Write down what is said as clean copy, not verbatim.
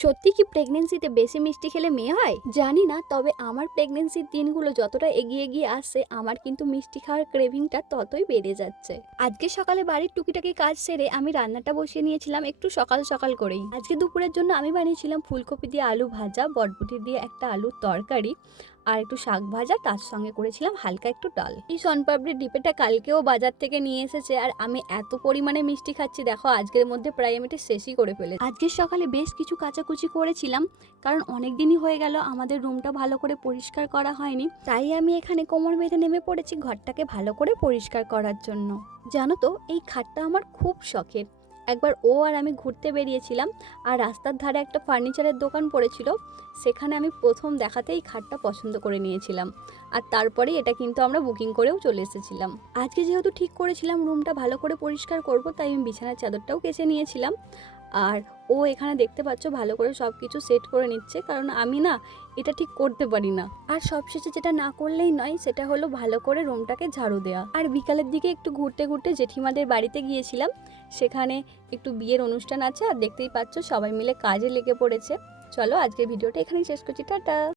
সত্যি কি প্রেগনেন্সিতে বেশি মিষ্টি খেলে মেয়ে হয়? জানি না, তবে আমার প্রেগনেন্সির দিনগুলো যতটা এগিয়ে এগিয়ে আসছে আমার কিন্তু মিষ্টি খাওয়ার ক্রেভিংটা ততই বেড়ে যাচ্ছে। আজকে সকালে বাড়ির টুকিটাকি কাজ সেরে আমি রান্নাটা বসিয়ে নিয়েছিলাম একটু সকাল সকাল করেই। আজকে দুপুরের জন্য আমি বানিয়েছিলাম ফুলকপি দিয়ে আলু ভাজা, বরবটি দিয়ে একটা আলুর তরকারি আর একটু শাক ভাজা, তার সঙ্গে করেছিলাম হালকা একটু ডাল। এই শনপাপড়ির ডিপেটা কালকেও বাজার থেকে নিয়ে এসেছে আর আমি এত পরিমাণে মিষ্টি খাচ্ছি, দেখো আজকের মধ্যে প্রায় আমি এটা শেষই করে ফেলেছি। আজকের সকালে বেশ কিছু কাচাকুচি করেছিলাম, কারণ অনেক দিনই হয়ে গেল আমাদের রুমটা ভালো করে পরিষ্কার করা হয়নি, তাই আমি এখানে কোমর বেঁধে নেমে পড়েছি ঘরটাকে ভালো করে পরিষ্কার করার জন্য। জানো তো, এই খাটটা আমার খুব শখের। একবার ও আর আমি ঘুরতে বেরিয়েছিলাম আর রাস্তার ধারে একটা ফার্নিচারের দোকান পড়েছিল, সেখানে আমি প্রথম দেখাতেই খাটটা পছন্দ করে নিয়েছিলাম আর তারপরে এটা কিন্তু আমরা বুকিং করেও চলে এসেছিলাম। আজকে যেহেতু ঠিক করেছিলাম রুমটা ভালো করে পরিষ্কার করব, তাই আমি বিছানার চাদরটাও কেচে নিয়েছিলাম। আর ও এখানে দেখতে পাচ্ছ ভালো করে সব কিছু সেট করে নিচ্ছে, কারণ আমি না এটা ঠিক করতে পারি না। আর সবশেষে যেটা না করলেই নয় সেটা হলো ভালো করে রুমটাকে ঝাড়ু দেওয়া। আর বিকালের দিকে একটু ঘুরতে ঘুরতে জেঠিমাদের বাড়িতে গিয়েছিলাম, সেখানে একটু বিয়ের অনুষ্ঠান আছে আর দেখতেই পাচ্ছ সবাই মিলে কাজে লেগে পড়েছে। চলো আজকের ভিডিওটা এখানেই শেষ করছি, টাটা।